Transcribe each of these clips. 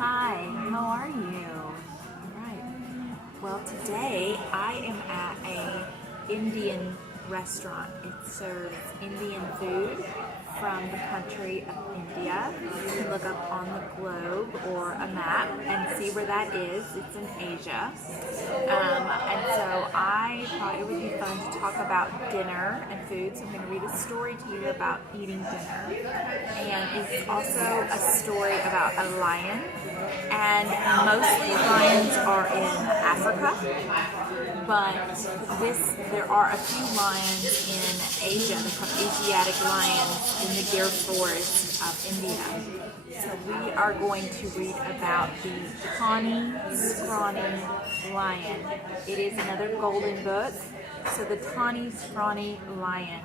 Hi, how are you? All right. Well, today I am at a Indian restaurant. It serves Indian food from the country of India. You can look up on the globe or a map and see where that is. It's in Asia. And so I thought it would be fun to talk about dinner and food. So I'm going to read a story to you about eating dinner. And it's also a story about a lion. And mostly lions are in Africa, but there are a few lions in Asia. They're called Asiatic lions in the Gir forest of India. So we are going to read about the Tawny, Scrawny lion. It is another golden book. So the Tawny, Scrawny lion.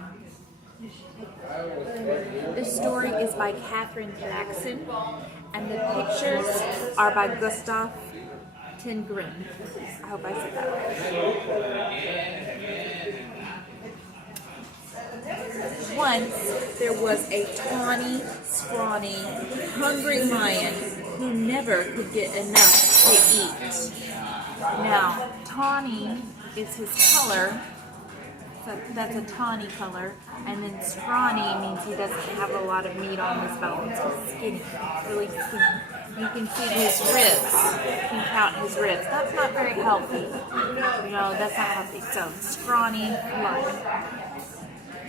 The story is by Catherine Jackson, and the pictures are by Gustav Tengren. I hope I said that right. Once there was a tawny, scrawny, hungry lion who never could get enough to eat. Now, tawny is his color. So that's a tawny color, and then scrawny means he doesn't have a lot of meat on his bones. He's skinny, really skinny. You can see his ribs. You can count his ribs. That's not very healthy. No, that's not healthy. So, scrawny lion.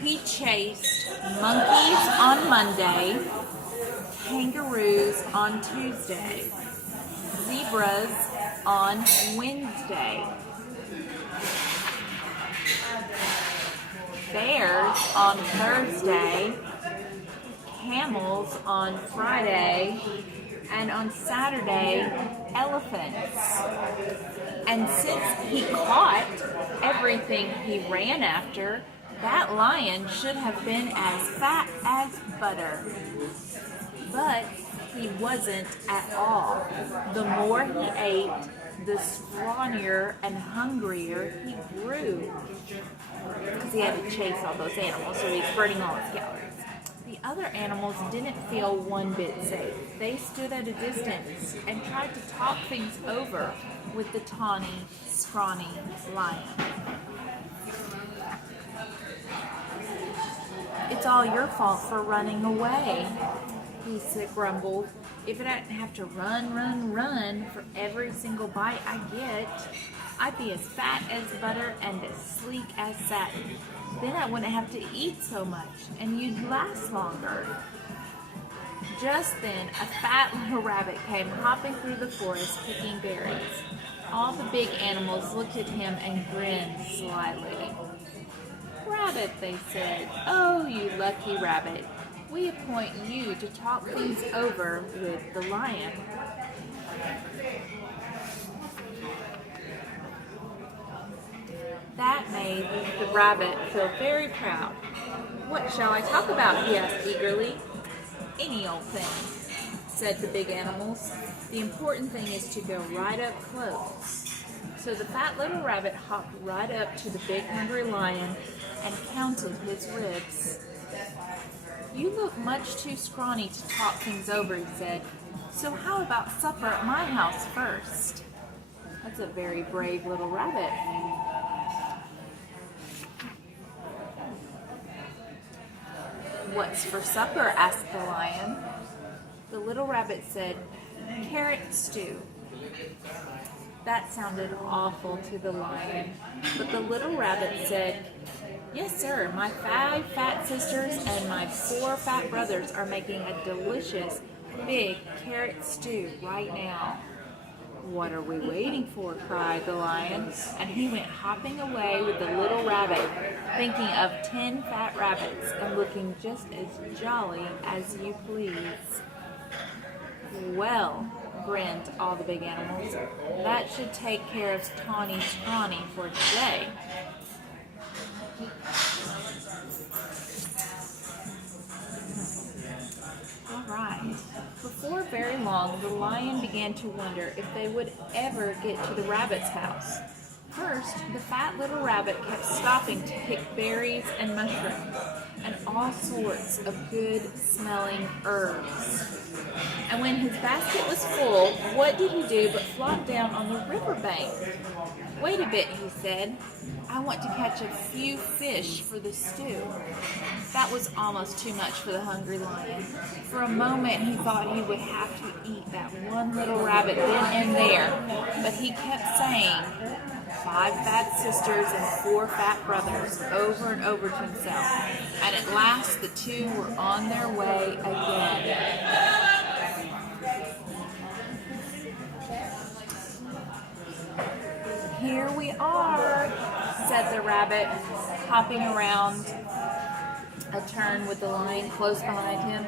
He chased monkeys on Monday, kangaroos on Tuesday, zebras on Wednesday, bears on Thursday, camels on Friday, and on Saturday, elephants. And since he caught everything he ran after, that lion should have been as fat as butter. But he wasn't at all. The more he ate, the scrawnier and hungrier he grew. Because he had to chase all those animals, so he's burning all his calories. The other animals didn't feel one bit safe. They stood at a distance and tried to talk things over with the tawny, scrawny lion. It's all your fault for running away, he grumbled. If I didn't have to run for every single bite I get, I'd be as fat as butter and as sleek as satin. Then I wouldn't have to eat so much, and you'd last longer. Just then, a fat little rabbit came hopping through the forest picking berries. All the big animals looked at him and grinned slyly. "Rabbit," they said, "oh, you lucky rabbit. We appoint you to talk things over with the lion." That made the rabbit feel very proud. "What shall I talk about?" he asked eagerly. "Any old thing," said the big animals. "The important thing is to go right up close." So the fat little rabbit hopped right up to the big hungry lion and counted his ribs. "You look much too scrawny to talk things over," he said. "So how about supper at my house first?" That's a very brave little rabbit. "What's for supper?" asked the lion. The little rabbit said, "Carrot stew." That sounded awful to the lion, but the little rabbit said, "Yes, sir, my 5 fat sisters and my 4 fat brothers are making a delicious big carrot stew right now." "What are we waiting for?" cried the lion, and he went hopping away with the little rabbit, thinking of 10 fat rabbits and looking just as jolly as you please. "Well," grinned all the big animals, "that should take care of Tawny Scrawny for today." All right. Before very long, the lion began to wonder if they would ever get to the rabbit's house. First, the fat little rabbit kept stopping to pick berries and mushrooms. and all sorts of good-smelling herbs. And when his basket was full, what did he do but flop down on the riverbank? "Wait a bit," he said. "I want to catch a few fish for the stew." That was almost too much for the hungry lion. For a moment he thought he would have to eat that one little rabbit then and there, but he kept saying, "5 fat sisters and 4 fat brothers," over and over to himself, and at last the 2 were on their way again. "Here we are," said the rabbit, hopping around a turn with the lion close behind him.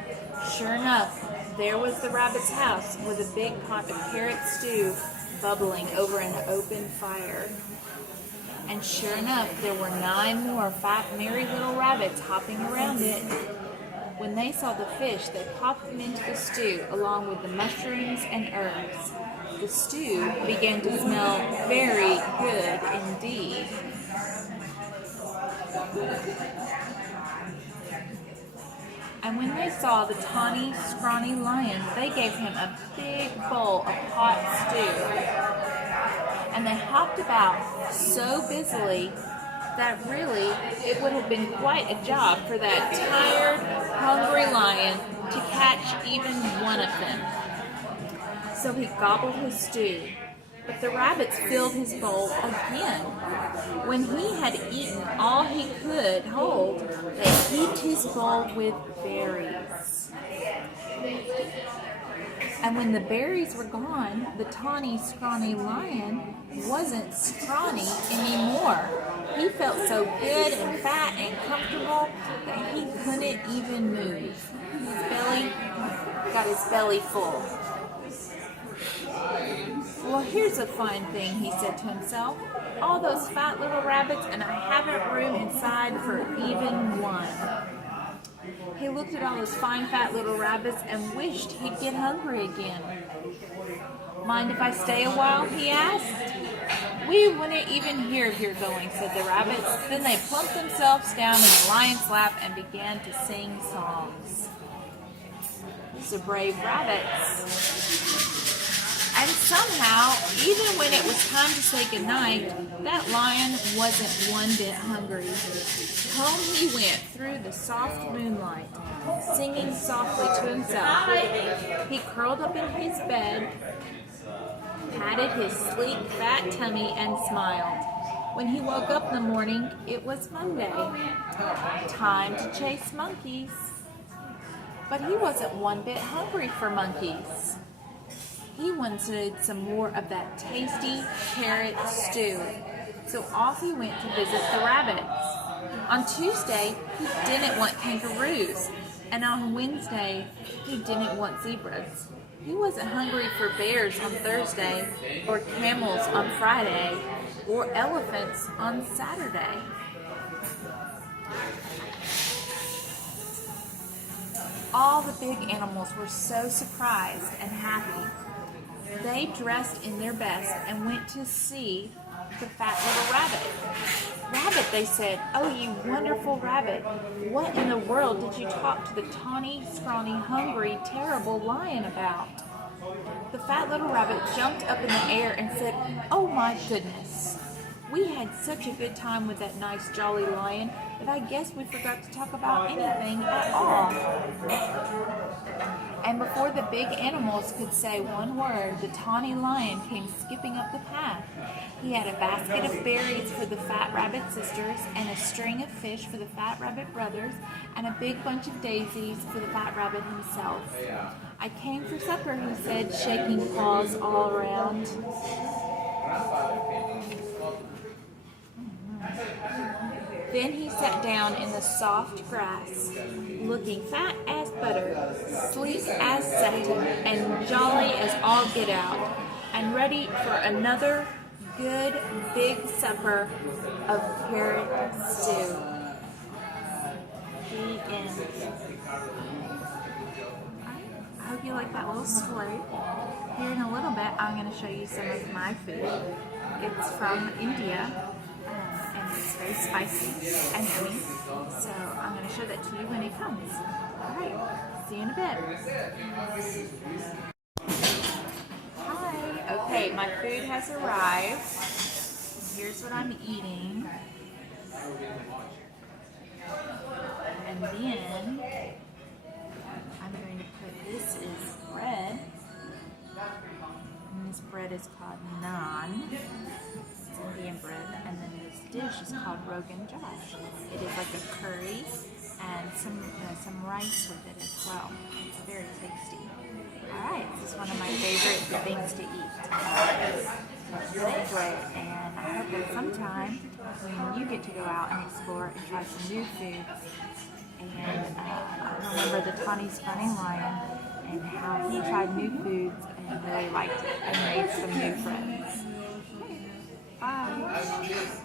Sure enough, there was the rabbit's house with a big pot of carrot stew bubbling over an open fire. And sure enough, there were 9 more fat, merry little rabbits hopping around it. When they saw the fish, they popped them into the stew along with the mushrooms and herbs. The stew began to smell very good indeed. And when they saw the tawny, scrawny lion, they gave him a big bowl of hot stew. And they hopped about so busily that really it would have been quite a job for that tired, hungry lion to catch even one of them. So he gobbled his stew, but the rabbits filled his bowl again. When he had eaten all he could hold, they heaped his bowl with berries. And when the berries were gone, the tawny, scrawny lion wasn't scrawny anymore. He felt so good and fat and comfortable that he couldn't even move. Got his belly full. "Well, here's a fine thing," he said to himself. "All those fat little rabbits, and I haven't room inside for even one." He looked at all those fine fat little rabbits and wished he'd get hungry again. "Mind if I stay a while?" he asked. "We wouldn't even hear of your going," said the rabbits. Then they plumped themselves down in the lion's lap and began to sing songs. The brave rabbits. And somehow, even when it was time to say goodnight, that lion wasn't one bit hungry. Home he went through the soft moonlight, singing softly to himself. He curled up in his bed, patted his sleek, fat tummy, and smiled. When he woke up in the morning, it was Monday. Time to chase monkeys. But he wasn't one bit hungry for monkeys. He wanted some more of that tasty carrot stew. So off he went to visit the rabbits. On Tuesday, he didn't want kangaroos. And on Wednesday, he didn't want zebras. He wasn't hungry for bears on Thursday, or camels on Friday, or elephants on Saturday. All the big animals were so surprised and happy. They dressed in their best and went to see the fat little rabbit. "Rabbit," they said, "oh, you wonderful rabbit, what in the world did you talk to the tawny, scrawny, hungry, terrible lion about?" The fat little rabbit jumped up in the air and said, "Oh my goodness, we had such a good time with that nice jolly lion that I guess we forgot to talk about anything at all." And before the big animals could say one word, the tawny lion came skipping up the path. He had a basket of berries for the fat rabbit sisters, and a string of fish for the fat rabbit brothers, and a big bunch of daisies for the fat rabbit himself. "I came for supper," he said, shaking paws all around. Then he sat down in the soft grass, looking fat as butter, sleek as satin, and jolly as all get out, and ready for another good big supper of carrot stew. The end. I hope you like that little story. Here in a little bit, I'm going to show you some of my food. It's from India. And It's very spicy and yummy. So I'm going to show that to you when it comes. Alright, see you in a bit. Hi. Okay, my food has arrived. Here's what I'm eating. And then I'm going to put, this is bread. And this bread is called naan. It's Indian bread. And then this dish is called Rogan Josh. It is like a curry and some rice with it as well. It's very tasty. Alright, this is one of my favorite things to eat. Really enjoy it, and I hope that sometime when you get to go out and explore and try some new foods. And I remember the Tawny Scrawny lion and how he tried new foods and really liked it and made some new friends. Bye.